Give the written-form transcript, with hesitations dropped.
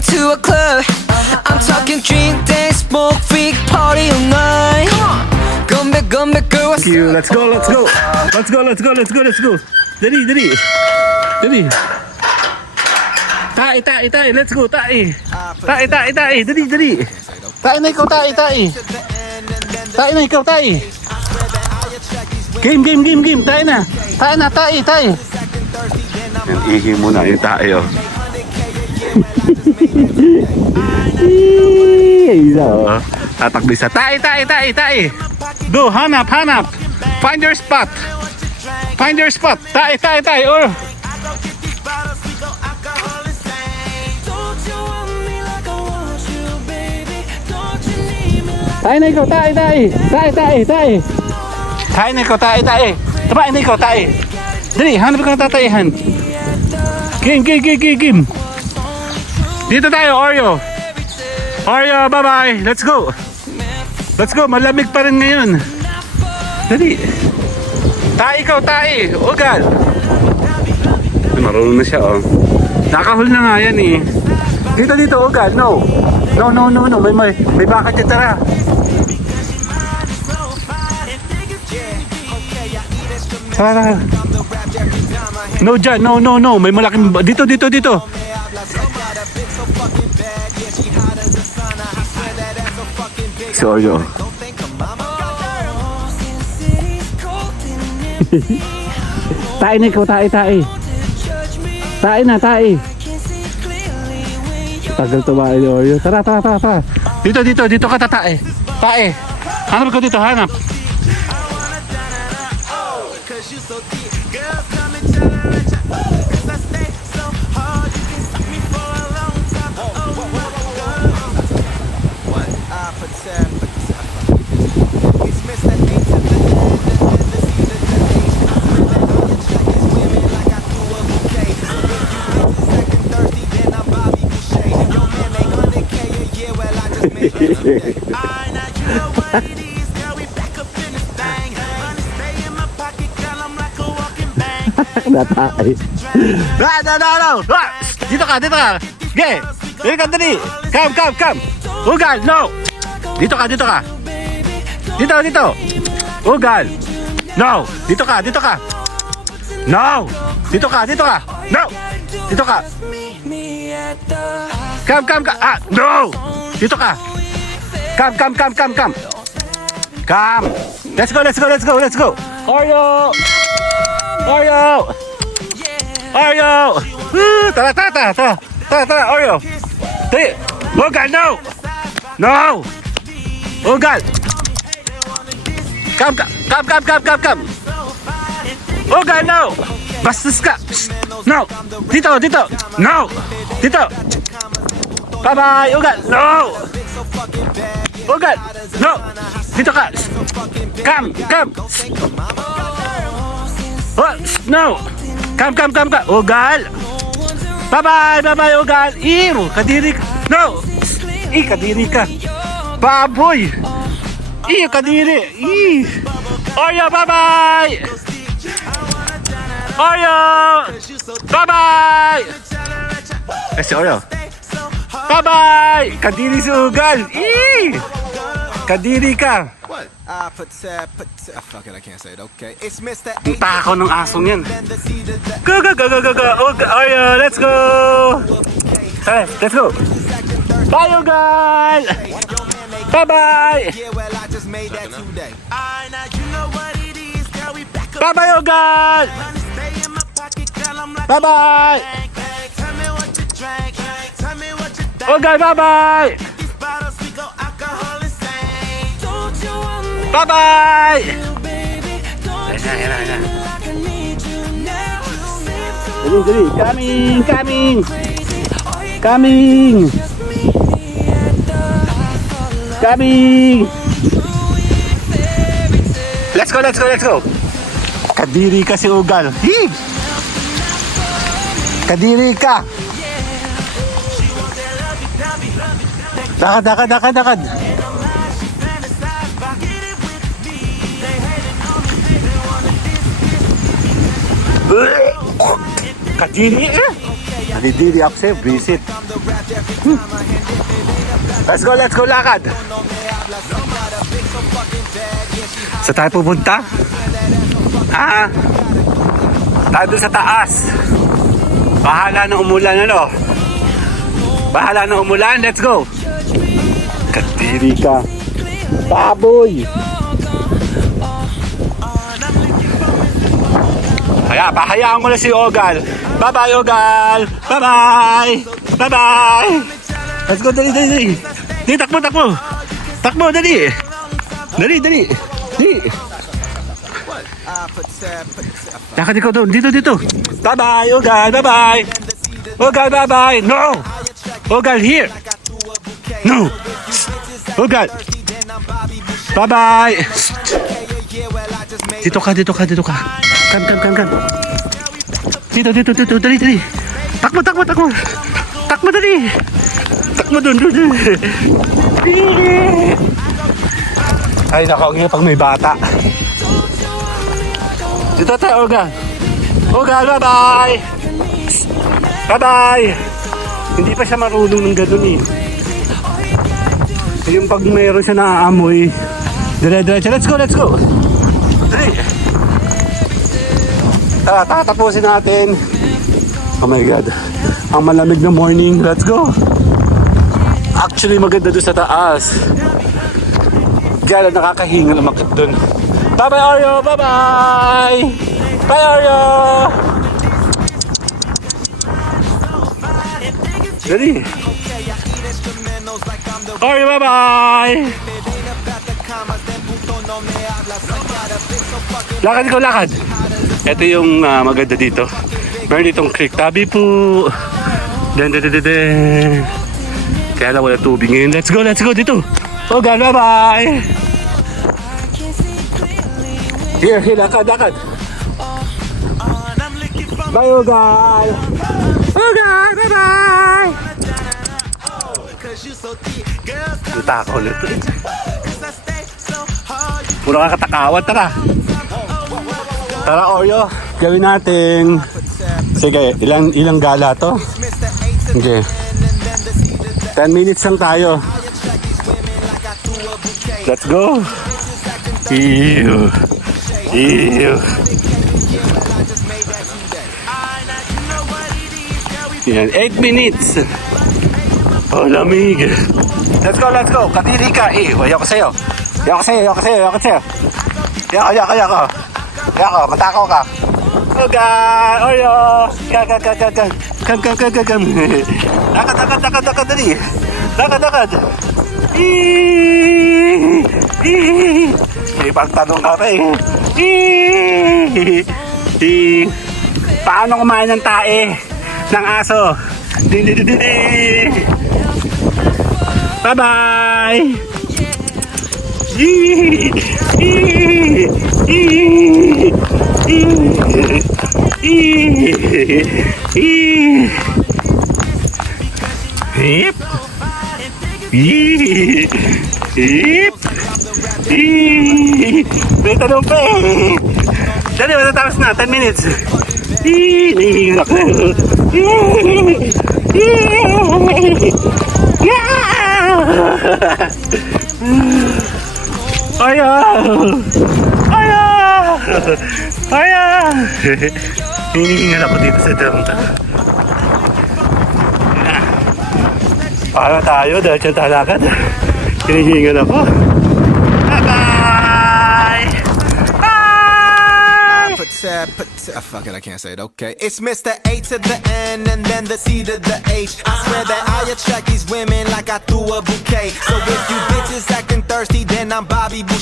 to a club. I'm talking drink, dance, smoke, freak, party all night. Come back, girl. Thank you. Let's go. Dali. Tai. Let's go, tai. Tai. Dali. Tai na ikaw, tai. Tai na ikaw, tai. Game. Tai. Yan, ihi muna yung tai, oh. Tatakbi sa tai. Go, hanap. Find your spot. Tai, or. Tai na ikaw, tai. Tai na ikaw, tai. Tabain na ikaw, tai. Dali, hanap ka ng tataihan. Game. Dito tayo, Oreo, bye-bye. Let's go. Malamig pa rin ngayon. Dali. Tai. Ugal. Marunong na siya, oh. Nakahul na nga yan, eh. Dito, ugal. No. May bakit yan, tara. Tara. No dyan, no. May malaking... Dito. Si Oreo. Tai na ikaw, tai. Tai na. Tagal tumain ni Oreo. Tara. Dito ka, tai. Hanap ko dito, hanap. Natay. No. Dito ka. Ge. Dali. Come. Ugal, no. Dito ka. Dito. Ugal. No. Dito ka. No. Dito ka. No. Dito ka. Come. No. Dito ka. Come. Let's go. Oreo. Tara, Oreo. Dali. Ugal, no. Ugal. Come. Ugal, no. Bastos ka. No. Dito. No. Dito. Bye-bye, Ugal. No. Ugal. No. Dito ka. Come. Oh, no. Come. Ugal. Bye-bye, Ugal. Ew, kadiri ka. No. Kadiri ka. Baboy. Kadiri. Oreo, bye-bye. Bye-bye. Kasi Oreo. Bye-bye. Kadiri si Ugal. Kadiri ka. Fuck it, I can't say it. Okay, it's Mr. Ang takaw ng asong yan. Go. Oreo, let's go. Hey, let's go. Bye, Ugal. Bye-bye. Bye-bye, Ugal. Bye-bye. Ugal, bye-bye. Bye-bye. Ayan. Dali. Coming. Let's go. Kadiri ka si Ugal. Kadiri ka. Dakad. Kadiri. Kadiri ako sa'yo, visit. Let's go, lakad. Sa tayo pupunta? Tayo doon sa taas. Bahala na umulan, ano? Bahala na umulan, let's go. Katiri ka. Baboy. Hayaan mo na si Ogal. Bye-bye, Ogal. Bye-bye. Bye-bye. Let's go, dali. Dali, takbo. Takbo, dali. Dali. Lakad ikaw doon. Dito. Bye-bye, Ogal. Bye-bye. Ogal, bye-bye. No. Ogal, here. No. Ogal. Bye-bye. Dito ka. Come. Dito. Dali. Takbo. Takbo, dali. Takbo doon. Ay, nakaw nga pag may bata. Dito tayo, Ogal. Ogal, bye-bye. Bye-bye. Hindi pa siya marunong ng ganun eh. Yung pag mayroon siya naaamoy, dire-diretso. Let's go. Dali. Tara, tatapusin natin. Oh my God. Ang malamig na morning. Let's go. Actually, maganda doon sa taas. Kaya lang nakakahinga lumakit doon. Bye-bye, Oreo! Bye-bye! Bye, Oreo! Dali. Oreo, bye-bye! Lakad. Ito yung maganda dito. Meron ditong creek tabi po. Kaya lang wala tubig ngayon. Let's go dito. Ogal, bye-bye! Here, lakad. Bye, Ogal! Ogal, bye-bye! Punta ako ulit. Puro kakatakawan, tara! Tara, Oreo, gawin natin. Sige, ilang gala to? Okay. 10 minutes lang tayo. Let's go! Ew! 8 minutes. Oh, lamig. Let's go. Katili ka. Ayoko sa'yo. Ayoko. Matakaw ka. Oh, God. Oreo. Come. Lakad. Dali. Lakad. May pagtanong ka pa eh. Paano kumain ng tae ng aso? Bye-bye! Hip! May tanong pa eh. Dali, matatapos na. 10 minutes. Nahihingin ako. Ayaw! Hinihingal ako dito sa drum. Paano tayo? Dahil siya talakad. Hinihingal ako. Bye-bye! Bye! Fuck it, I can't say it, okay. It's Mr. A to the N and then the C to the H. I swear that I attract these women like I threw a bouquet. So if you bitches acting thirsty, then I'm Bobby Boucher.